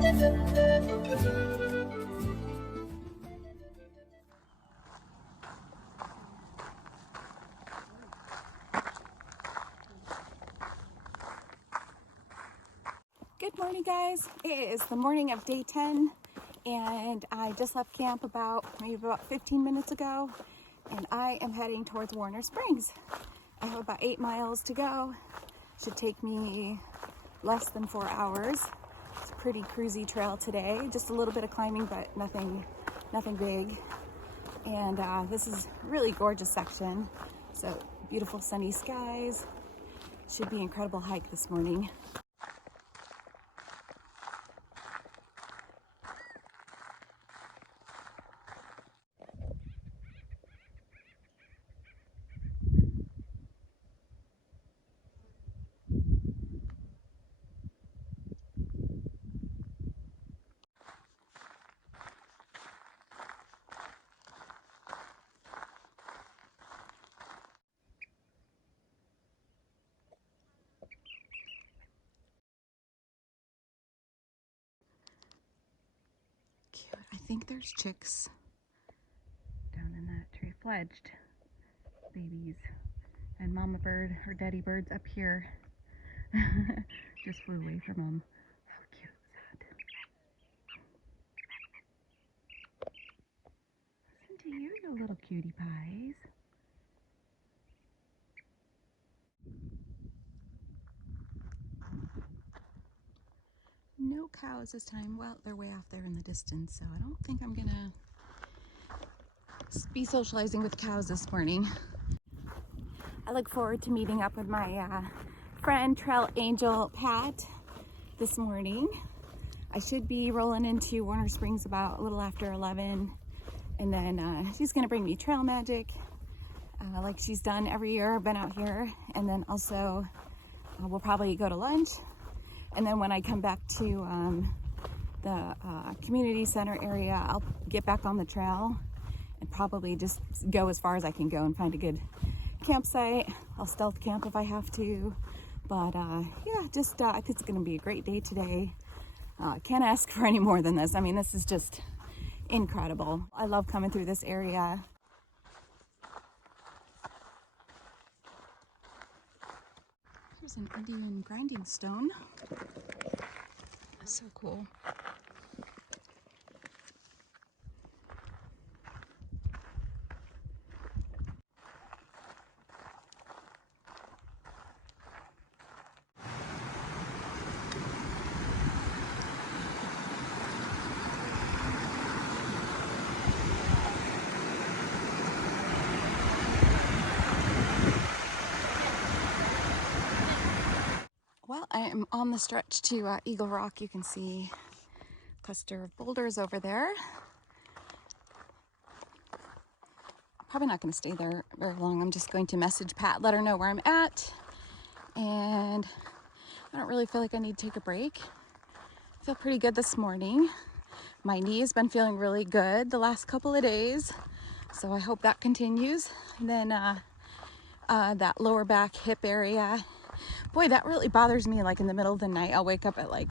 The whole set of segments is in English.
Good morning, guys. It is the morning of day 10 and I just left camp maybe about 15 minutes ago, and I am heading towards Warner Springs. I have about 8 miles to go. Should take me less than 4 hours. It's a pretty cruisy trail today. Just a little bit of climbing, but nothing big. And this is a really gorgeous section. So beautiful sunny skies. Should be an incredible hike this morning. Cute. I think there's chicks down in that tree, fledged babies, and mama bird or daddy bird's up here. Just flew away from them. How cute is that? Listen to you, you little cutie pies. No cows this time. Well, they're way off there in the distance, so I don't think I'm gonna be socializing with cows this morning. I look forward to meeting up with my friend Trail Angel Pat this morning. I should be rolling into Warner Springs about a little after 11, and then she's gonna bring me trail magic like she's done every year I've been out here, and then also we'll probably go to lunch. And then when I come back to the community center area, I'll get back on the trail and probably just go as far as I can go and find a good campsite. I'll stealth camp if I have to. But yeah, just I think it's going to be a great day today. Can't ask for any more than this. I mean, this is just incredible. I love coming through this area. Here's an Indian grinding stone. That's so cool. Well, I am on the stretch to Eagle Rock. You can see a cluster of boulders over there. I'm probably not going to stay there very long. I'm just going to message Pat, let her know where I'm at. And I don't really feel like I need to take a break. I feel pretty good this morning. My knee has been feeling really good the last couple of days, so I hope that continues. And then that lower back hip area, boy, that really bothers me. Like in the middle of the night, I'll wake up at like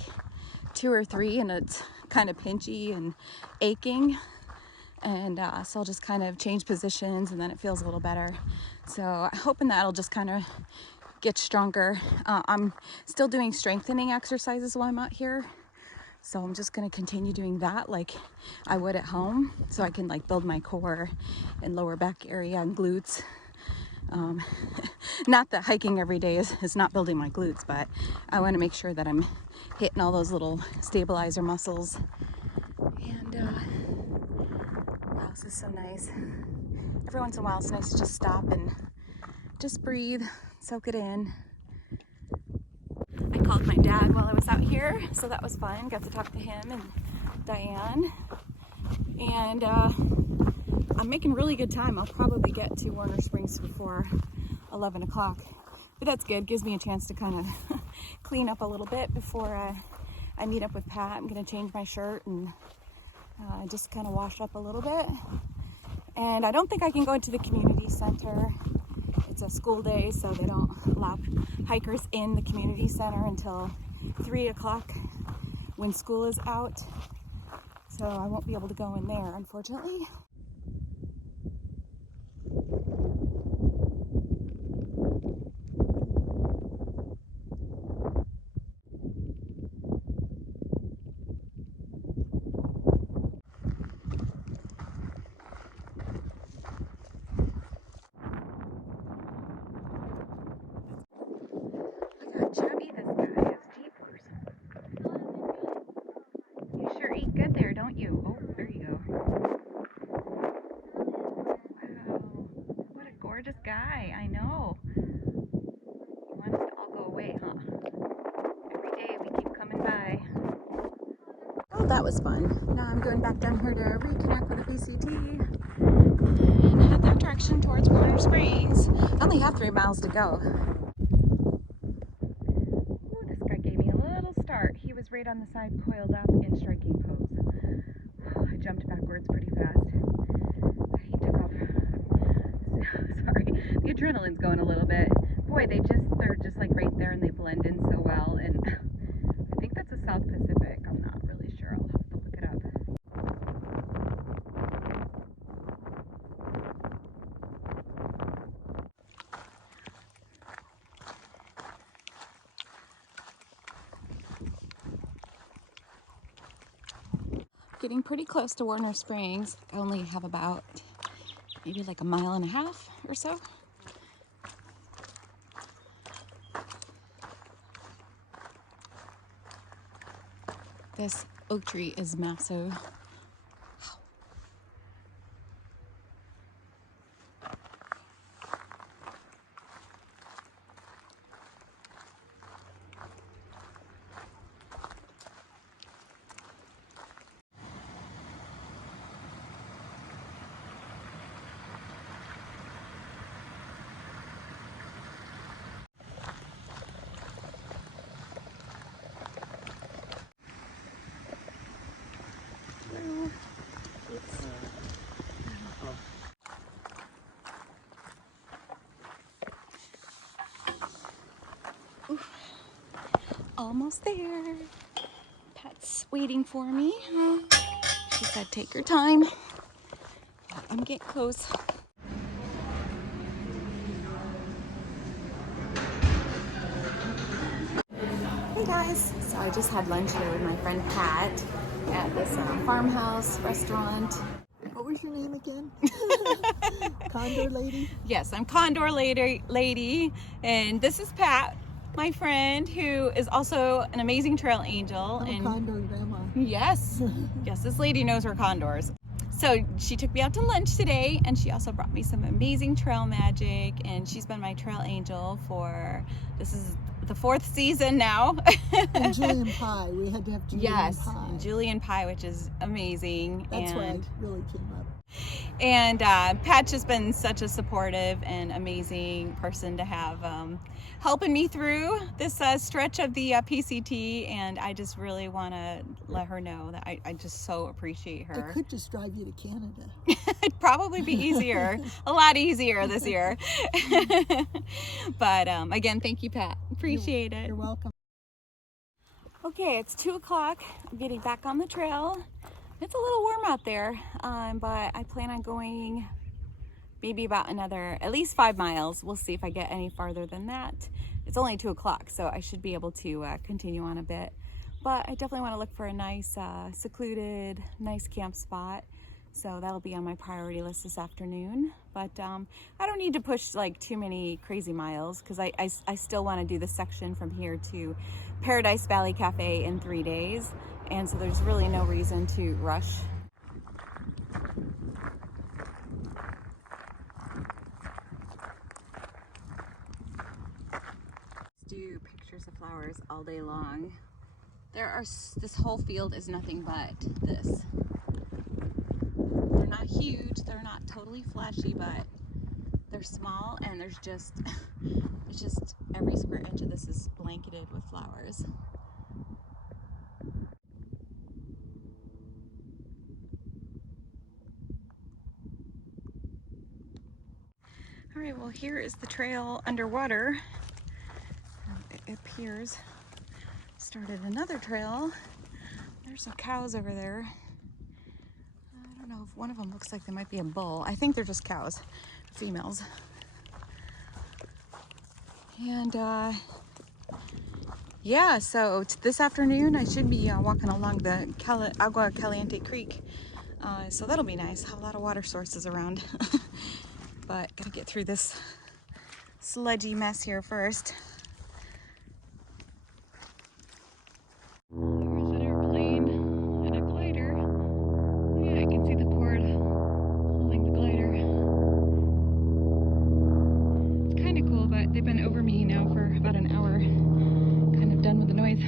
2 or 3 and it's kind of pinchy and aching, and so I'll just kind of change positions and then it feels a little better. So I'm hoping that'll just kind of get stronger. I'm still doing strengthening exercises while I'm out here, so I'm just going to continue doing that like I would at home, so I can like build my core and lower back area and glutes. Not that hiking every day is not building my glutes, but I want to make sure that I'm hitting all those little stabilizer muscles. And wow, this is so nice. Every once in a while it's nice to just stop and just breathe, soak it in. I called my dad while I was out here, so that was fun. Got to talk to him and Diane. And I'm making really good time. I'll probably get to Warner Springs before 11 o'clock, but that's good. Gives me a chance to kind of clean up a little bit before I meet up with Pat. I'm going to change my shirt and just kind of wash up a little bit. And I don't think I can go into the community center. It's a school day, so they don't allow hikers in the community center until 3 o'clock when school is out. So I won't be able to go in there, unfortunately. Look how chubby this guy is. Jeepers. You sure eat good there, don't you? Oh, there you go. Wow. What a gorgeous guy. I know. You want us to all go away, huh? Every day we keep coming by. Oh, that was fun. Now I'm going back down here to reconnect with the PCT and head that direction towards Warner Springs. I only have 3 miles to go. Ooh, this guy gave me a little start. He was right on the side, coiled up in striking pose. I jumped backwards pretty fast. He took off. Sorry, the adrenaline's going a little bit. Boy, they're just like right there and they blend in so well. And I think that's a South Pacific. I'm not really sure. I'll have to look it up. Getting pretty close to Warner Springs. I only have about maybe like 1.5 miles or so. This oak tree is massive. Almost there. Pat's waiting for me. She said, take your time. I'm getting close. Hey guys, so I just had lunch here with my friend Pat at this farmhouse restaurant. What was your name again? Condor Lady? Yes, I'm Condor Lady, and this is Pat, my friend, who is also an amazing trail angel. I'm and a condor grandma. Yes, yes, this lady knows her condors. So she took me out to lunch today, and she also brought me some amazing trail magic, and she's been my trail angel for, this is the 4th season now. And Julian pie. We had to have Julian pie. Yes, Julian pie, which is amazing. That's why it really came up. And Pat's just been such a supportive and amazing person to have helping me through this stretch of the PCT, and I just really want to let her know that I just so appreciate her. I could just drive you to Canada. It'd probably be easier, a lot easier this year. But again, thank you, Pat. Appreciate it. You're welcome. Okay, it's 2 o'clock. I'm getting back on the trail. It's a little warm out there, but I plan on going maybe about another, at least 5 miles. We'll see if I get any farther than that. It's only 2 o'clock, so I should be able to continue on a bit. But I definitely want to look for a nice, secluded, nice camp spot. So that'll be on my priority list this afternoon. But I don't need to push like too many crazy miles, because I still want to do the section from here to Paradise Valley Cafe in 3 days. And so there's really no reason to rush. Do pictures of flowers all day long. This whole field is nothing but this. They're not huge, they're not totally flashy, but they're small, and there's just, it's just every square inch of this is blanketed with flowers. All right, well, here is the trail underwater. It appears started another trail There's some cows over there. I don't know if one of them looks like they might be a bull. I think they're just cows, females. And yeah, so this afternoon I should be walking along the Agua Caliente Creek. So that'll be nice. Have a lot of water sources around. But gotta get through this sludgy mess here first. There's an airplane and a glider. Yeah, I can see the cord holding the glider. It's kind of cool, but they've been over me now for about an hour. Kind of done with the noise.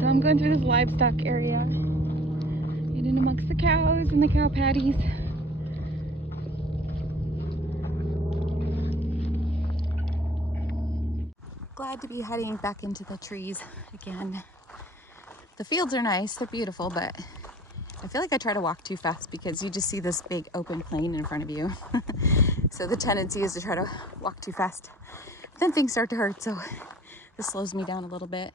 So I'm going through this livestock area, in amongst the cows and the cow patties. Glad to be heading back into the trees again. The fields are nice, they're beautiful, but I feel like I try to walk too fast because you just see this big open plain in front of you. So the tendency is to try to walk too fast. Then things start to hurt, so this slows me down a little bit.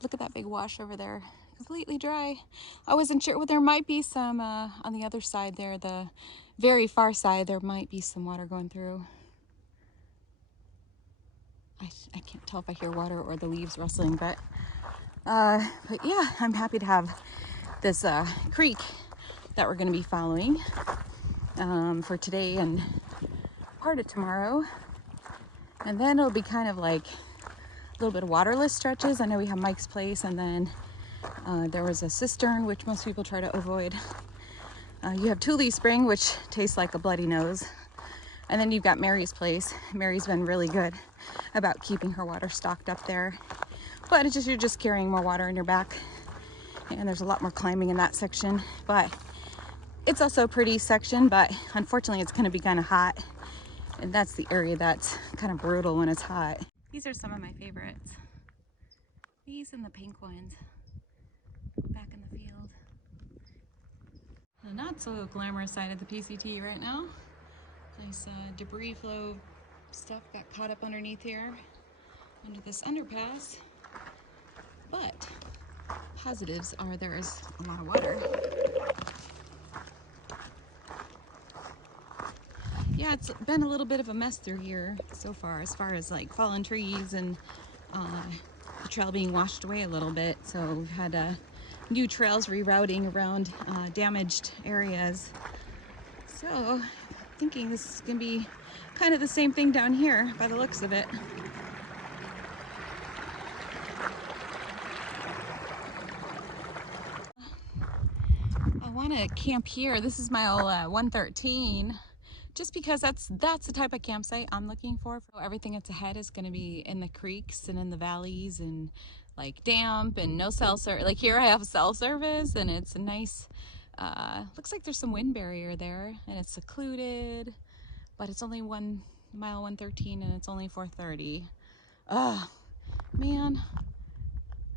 Look at that big wash over there, completely dry. I wasn't sure, well, there might be some on the other side there, the very far side, there might be some water going through. I can't tell if I hear water or the leaves rustling, but yeah, I'm happy to have this creek that we're going to be following for today and part of tomorrow. And then it'll be kind of like a little bit of waterless stretches. I know we have Mike's place, and then there was a cistern, which most people try to avoid. You have Tule Spring, which tastes like a bloody nose. And then you've got Mary's place. Mary's been really good about keeping her water stocked up there. But it's just, you're just carrying more water in your back. And there's a lot more climbing in that section. But it's also a pretty section, but unfortunately it's going to be kind of hot. And that's the area that's kind of brutal when it's hot. These are some of my favorites. These and the pink ones back in the field. The not so glamorous side of the PCT right now. Nice debris flow stuff got caught up underneath here, under this underpass. But positives are there is a lot of water. Yeah, it's been a little bit of a mess through here so far as like fallen trees and the trail being washed away a little bit. So we've had new trails rerouting around damaged areas. So I'm thinking this is going to be kind of the same thing down here by the looks of it. I want to camp here. This is my old 113, just because that's the type of campsite I'm looking for. Everything that's ahead is going to be in the creeks and in the valleys and like damp and no cell service. Like here I have cell service and it's a nice, looks like there's some wind barrier there and it's secluded, but it's only 1 mile 113 and it's only 4:30. Oh man,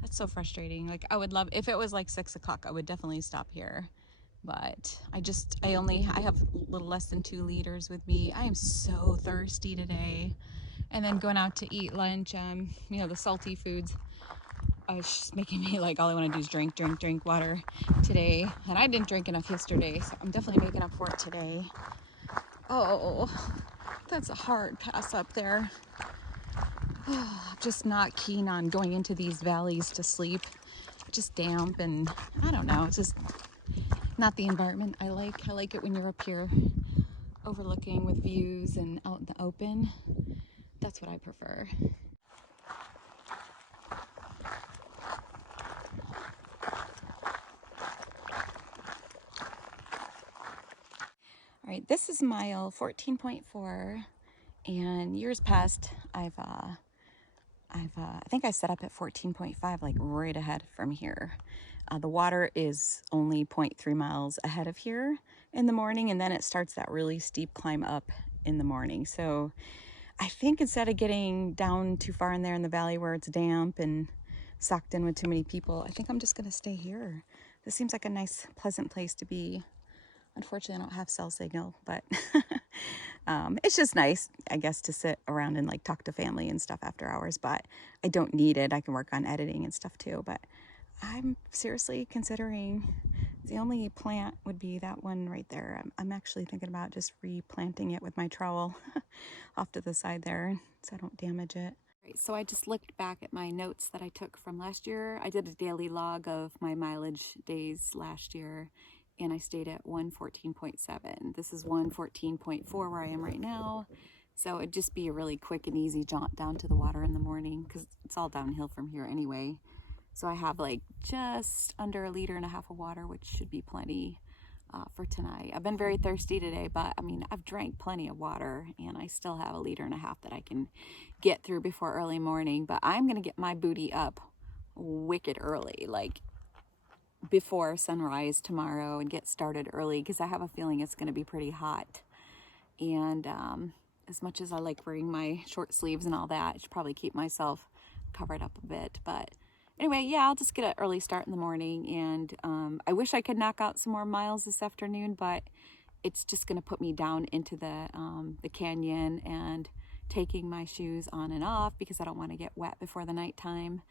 that's so frustrating. Like I would love, if it was like 6 o'clock, I would definitely stop here. But I have a little less than 2 liters with me. I am so thirsty today. And then going out to eat lunch, you know, the salty foods, it's just making me like, all I want to do is drink water today. And I didn't drink enough yesterday, so I'm definitely making up for it today. Oh, that's a hard pass up there. I'm just not keen on going into these valleys to sleep. Just damp and I don't know, it's just not the environment I like. I like it when you're up here overlooking with views and out in the open. That's what I prefer. All right, this is mile 14.4, and years past, I think I set up at 14.5, like right ahead from here. The water is only 0.3 miles ahead of here in the morning, and then it starts that really steep climb up in the morning. So I think instead of getting down too far in there in the valley where it's damp and socked in with too many people, I think I'm just gonna stay here. This seems like a nice, pleasant place to be. Unfortunately, I don't have cell signal, but it's just nice, I guess, to sit around and like talk to family and stuff after hours, but I don't need it. I can work on editing and stuff too, but I'm seriously considering, the only plant would be that one right there. I'm actually thinking about just replanting it with my trowel off to the side there so I don't damage it. Right, so I just looked back at my notes that I took from last year. I did a daily log of my mileage days last year, and I stayed at 114.7. This is 114.4 where I am right now. So it'd just be a really quick and easy jaunt down to the water in the morning because it's all downhill from here anyway. So I have like just under 1.5 liters of water, which should be plenty for tonight. I've been very thirsty today, but I mean, I've drank plenty of water and I still have 1.5 liters that I can get through before early morning. But I'm going to get my booty up wicked early, like before sunrise tomorrow, and get started early because I have a feeling it's going to be pretty hot. And as much as I like wearing my short sleeves and all that, I should probably keep myself covered up a bit. But anyway, yeah, I'll just get an early start in the morning. And I wish I could knock out some more miles this afternoon, but it's just going to put me down into the canyon and taking my shoes on and off because I don't want to get wet before the nighttime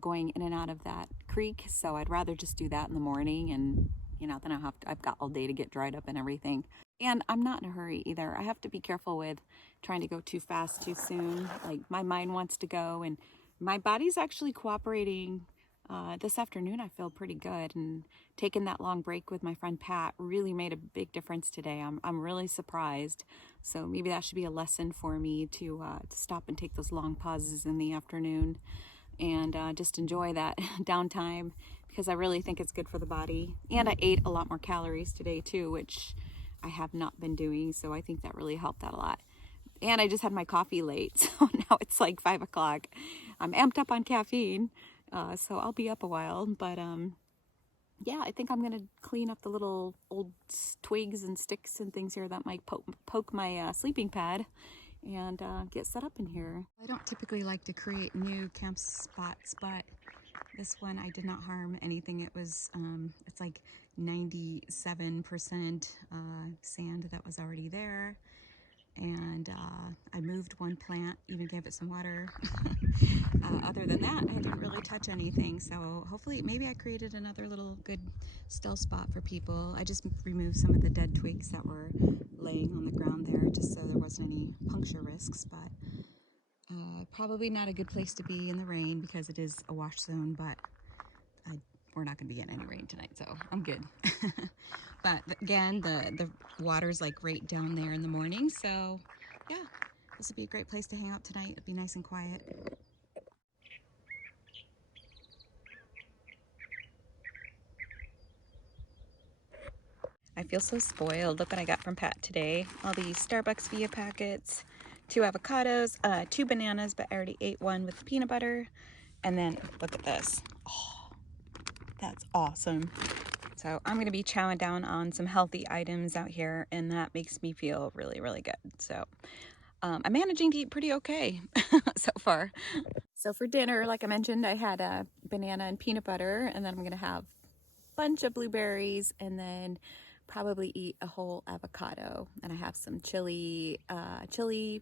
going in and out of that creek. So I'd rather just do that in the morning, and then I've got all day to get dried up and everything. And I'm not in a hurry either. I have to be careful with trying to go too fast too soon. Like my mind wants to go, and my body's actually cooperating. This afternoon I feel pretty good, and taking that long break with my friend Pat really made a big difference today. I'm really surprised. So maybe that should be a lesson for me to stop and take those long pauses in the afternoon and just enjoy that downtime, because I really think it's good for the body. And I ate a lot more calories today too, which I have not been doing, so I think that really helped out a lot. And I just had my coffee late, so now it's like 5 o'clock. I'm amped up on caffeine, so I'll be up a while. But yeah, I think I'm gonna clean up the little old twigs and sticks and things here that might poke my sleeping pad, and get set up in here. I don't typically like to create new camp spots, but this one I did not harm anything. It was it's like 97% sand that was already there. And I moved one plant, even gave it some water. Other than that, I didn't really touch anything. So hopefully, maybe I created another little good still spot for people. I just removed some of the dead twigs that were laying on the ground there, just so there wasn't any puncture risks. But probably not a good place to be in the rain because it is a wash zone, but we're not going to be getting any rain tonight, so I'm good. But again, the water's like right down there in the morning, so yeah, this would be a great place to hang out tonight. It'd be nice and quiet. I feel so spoiled. Look what I got from Pat today. All these Starbucks Via packets, 2 avocados, 2 bananas, but I already ate one with peanut butter. And then look at this. Oh, that's awesome. So I'm going to be chowing down on some healthy items out here, and that makes me feel really, really good. So I'm managing to eat pretty okay so far. So for dinner, like I mentioned, I had a banana and peanut butter, and then I'm going to have a bunch of blueberries, and then probably eat a whole avocado. And I have some chili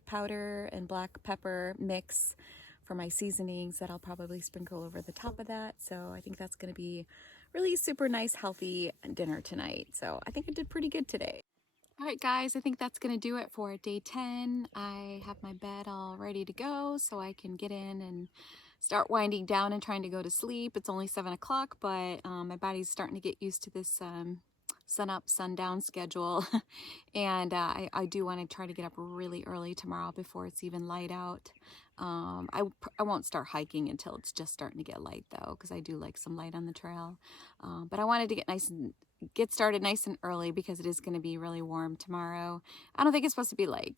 powder and black pepper mix for my seasonings that I'll probably sprinkle over the top of that. So I think that's going to be really super nice, healthy dinner tonight. So I think I did pretty good today. All right, guys, I think that's going to do it for day 10. I have my bed all ready to go so I can get in and start winding down and trying to go to sleep. It's only 7 o'clock, but my body's starting to get used to this sun up, sundown schedule. And I do want to try to get up really early tomorrow before it's even light out. I won't start hiking until it's just starting to get light though, because I do like some light on the trail. But I wanted to get started nice and early because it is going to be really warm tomorrow. I don't think it's supposed to be like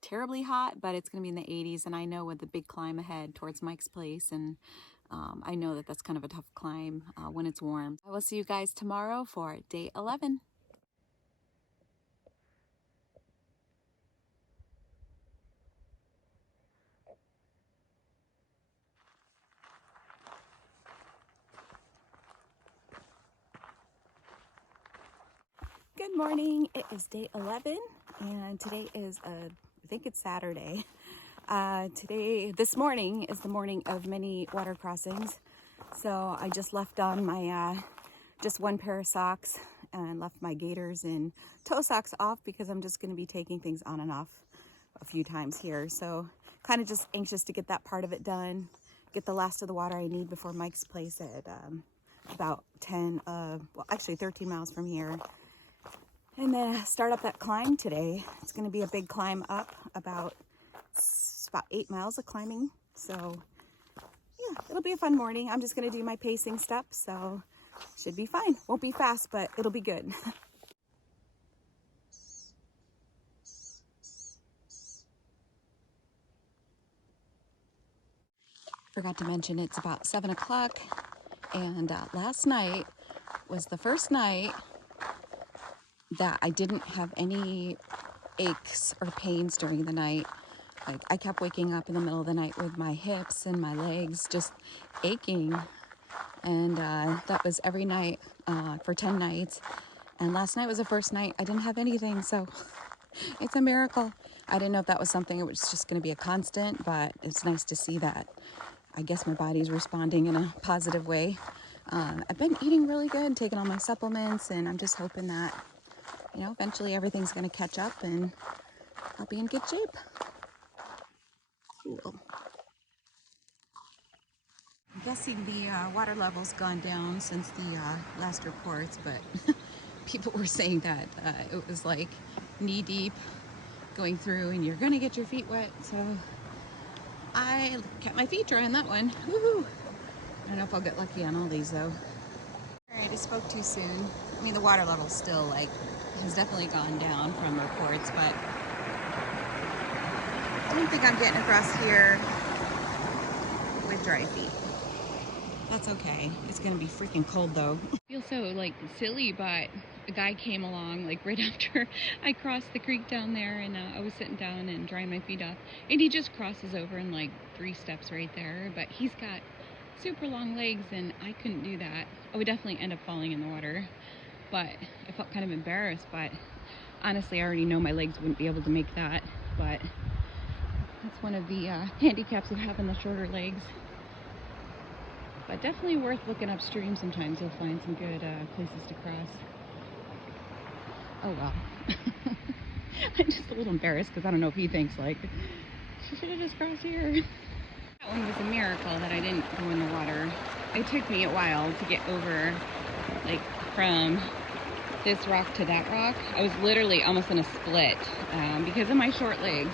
terribly hot, but it's going to be in the 80s, and I know with the big climb ahead towards Mike's place, and I know that that's kind of a tough climb when it's warm. I will see you guys tomorrow for day 11. Good morning. It is day 11, and today is I think it's Saturday. This morning is the morning of many water crossings. So I just left on my just one pair of socks and left my gaiters and toe socks off because I'm just going to be taking things on and off a few times here. So kind of just anxious to get that part of it done, get the last of the water I need before Mike's place at about 13 miles from here. And then start up that climb today. It's going to be a big climb up, about 8 miles of climbing. So yeah, it'll be a fun morning. I'm just going to do my pacing steps, so should be fine. Won't be fast, but it'll be good. Forgot to mention it's about 7 o'clock, and last night was the first night that I didn't have any aches or pains during the night. Like, I kept waking up in the middle of the night with my hips and my legs just aching, and that was every night for 10 nights. And last night was the first night I didn't have anything, so it's a miracle. I didn't know if that was something that was just going to be a constant, but it's nice to see that. I guess my body's responding in a positive way. I've been eating really good, taking all my supplements, and I'm just hoping that, you know, eventually everything's going to catch up and I'll be in good shape. Cool. I'm guessing the water level's gone down since the last reports, but people were saying that it was like knee deep going through and you're gonna get your feet wet, so I kept my feet dry on that one. Woohoo! I don't know if I'll get lucky on all these though. Alright, I spoke too soon. I mean, the water level still has definitely gone down from reports, but I don't think I'm getting across here with dry feet. That's okay. It's gonna be freaking cold though. I feel so silly, but a guy came along right after I crossed the creek down there, and I was sitting down and drying my feet off, and he just crosses over in 3 steps right there. But he's got super long legs, and I couldn't do that. I would definitely end up falling in the water. But I felt kind of embarrassed. But honestly, I already know my legs wouldn't be able to make that. But that's one of the handicaps of having the shorter legs. But definitely worth looking upstream sometimes. You'll find some good places to cross. Oh well. I'm just a little embarrassed because I don't know if he thinks she should have just crossed here. That one was a miracle that I didn't go in the water. It took me a while to get over from this rock to that rock. I was literally almost in a split because of my short legs.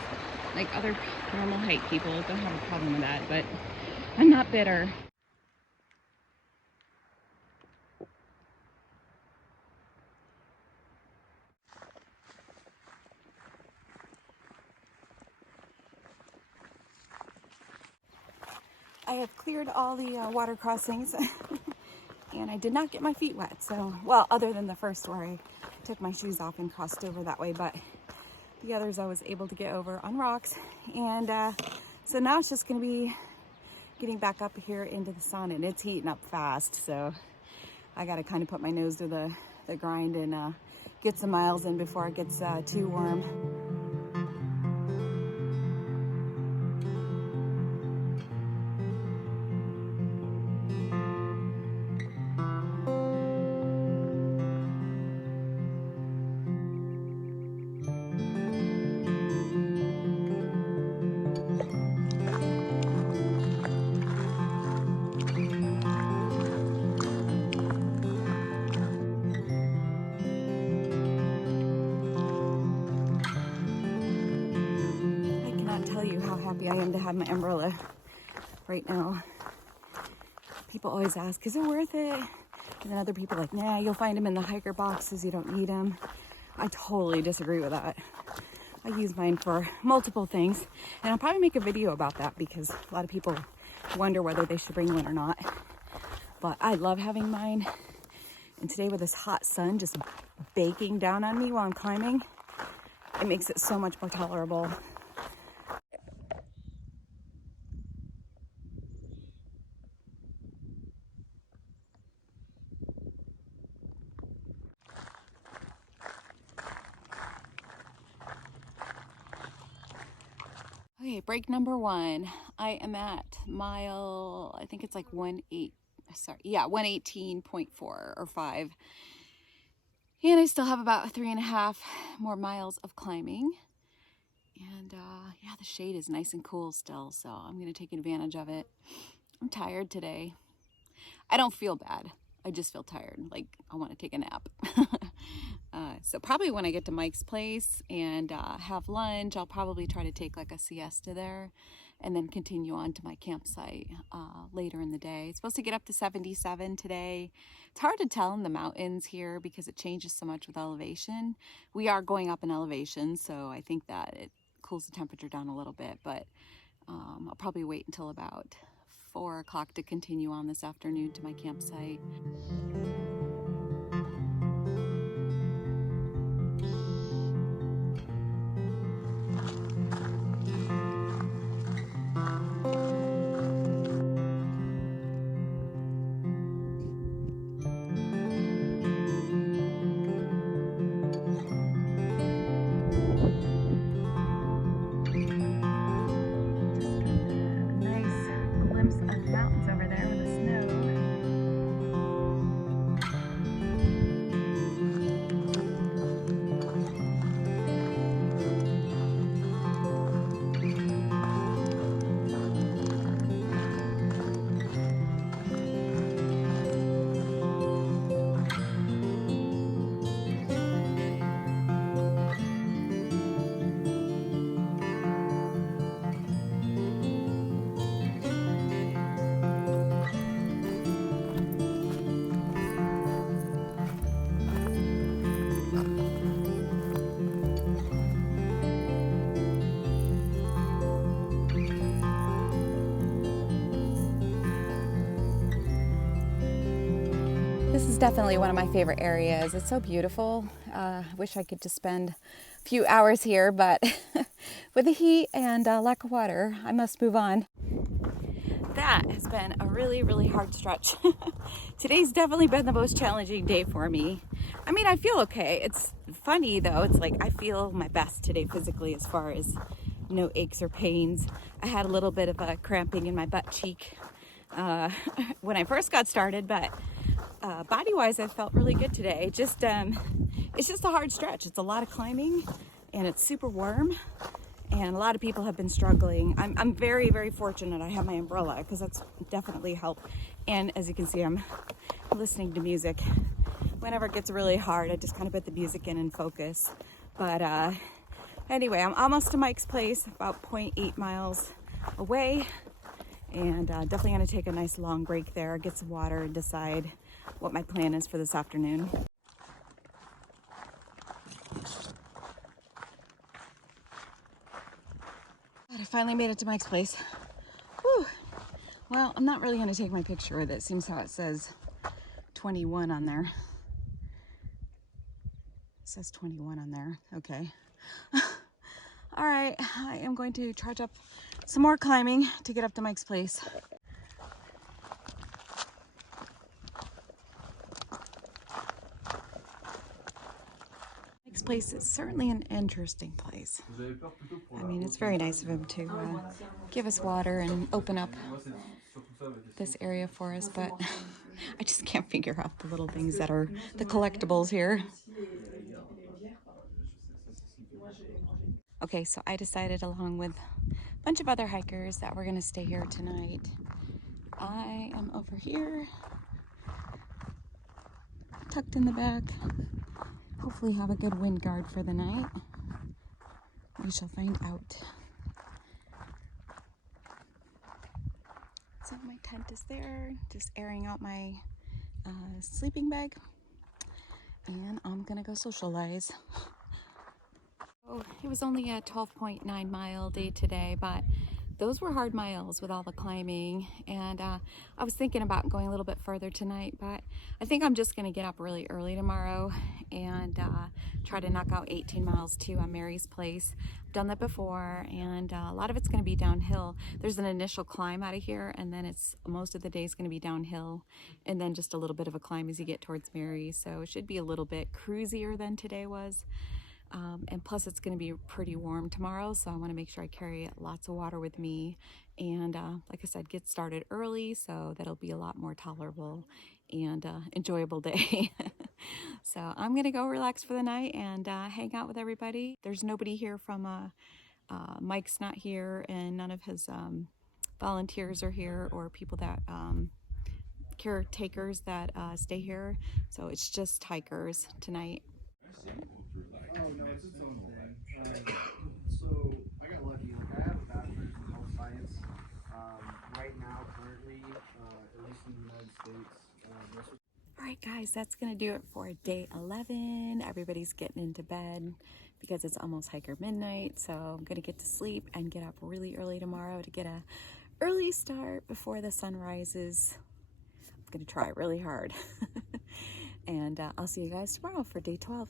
Other normal height people don't have a problem with that, but I'm not bitter. I have cleared all the water crossings and I did not get my feet wet. So, well, other than the first where I took my shoes off and crossed over that way, but the others I was able to get over on rocks. And so now it's just going to be getting back up here into the sun, and it's heating up fast. So I got to kind of put my nose to the grind and get some miles in before it gets too warm. I am to have my umbrella right now. People always ask, is it worth it? And then other people are like, nah, you'll find them in the hiker boxes, you don't need them. I totally disagree with that. I use mine for multiple things, and I'll probably make a video about that because a lot of people wonder whether they should bring one or not. But I love having mine, and today with this hot sun just baking down on me while I'm climbing, it makes it so much more tolerable. Okay, break number 1. I am at mile, I think it's 1-8. sorry, yeah, 118.4 or 5. And I still have about 3.5 more miles of climbing. And yeah, the shade is nice and cool still, so I'm gonna take advantage of it. I'm tired today. I don't feel bad. I just feel tired, like I want to take a nap. So probably when I get to Mike's place and have lunch, I'll probably try to take like a siesta there and then continue on to my campsite later in the day. It's supposed to get up to 77 today. It's hard to tell in the mountains here because it changes so much with elevation. We are going up in elevation, so I think that it cools the temperature down a little bit, but I'll probably wait until about 4 o'clock to continue on this afternoon to my campsite. This is definitely one of my favorite areas. It's so beautiful. I wish I could just spend a few hours here, but with the heat and lack of water, I must move on. That has been a really, really hard stretch. Today's definitely been the most challenging day for me. I mean, I feel okay. It's funny though. It's like I feel my best today physically as far as no aches or pains. I had a little bit of a cramping in my butt cheek when I first got started, but body-wise, I felt really good today. It's just a hard stretch. It's a lot of climbing, and it's super warm, and a lot of people have been struggling. I'm very, very fortunate I have my umbrella because that's definitely helped. And as you can see, I'm listening to music. Whenever it gets really hard, I just kind of put the music in and focus. But anyway, I'm almost to Mike's place, about 0.8 miles away, and definitely going to take a nice long break there, get some water, and decide what my plan is for this afternoon. I finally made it to Mike's place. Whew. Well, I'm not really going to take my picture with it. Seems how it says 21 on there. It says 21 on there. Okay. All right, I am going to charge up some more climbing to get up to Mike's place. Mike's place is certainly an interesting place. I mean, it's very nice of him to give us water and open up this area for us, but I just can't figure out the little things that are the collectibles here. Okay, so I decided along with a bunch of other hikers that we're gonna stay here tonight. I am over here, tucked in the back. Hopefully have a good wind guard for the night. We shall find out. So my tent is there, just airing out my sleeping bag, and I'm gonna go socialize. Oh, it was only a 12.9 mile day today, but those were hard miles with all the climbing, and I was thinking about going a little bit further tonight, but I think I'm just gonna get up really early tomorrow and try to knock out 18 miles too on Mary's place. I've done that before, and a lot of it's gonna be downhill. There's an initial climb out of here, and then most of the day is gonna be downhill, and then just a little bit of a climb as you get towards Mary, so it should be a little bit cruisier than today was. And plus it's going to be pretty warm tomorrow, so I want to make sure I carry lots of water with me, and like I said, get started early so that'll be a lot more tolerable and enjoyable day. So I'm gonna go relax for the night and hang out with everybody. There's nobody here from Mike's not here, and none of his volunteers are here, or people that caretakers that stay here, so it's just hikers tonight. Oh no, it's its own thing. So I got lucky. Like I have a bachelor's in health science. Right now, currently, at least in the United States. All right, guys, that's gonna do it for day 11. Everybody's getting into bed because it's almost hiker midnight, so I'm gonna get to sleep and get up really early tomorrow to get a early start before the sun rises. I'm gonna try really hard. And I'll see you guys tomorrow for day 12.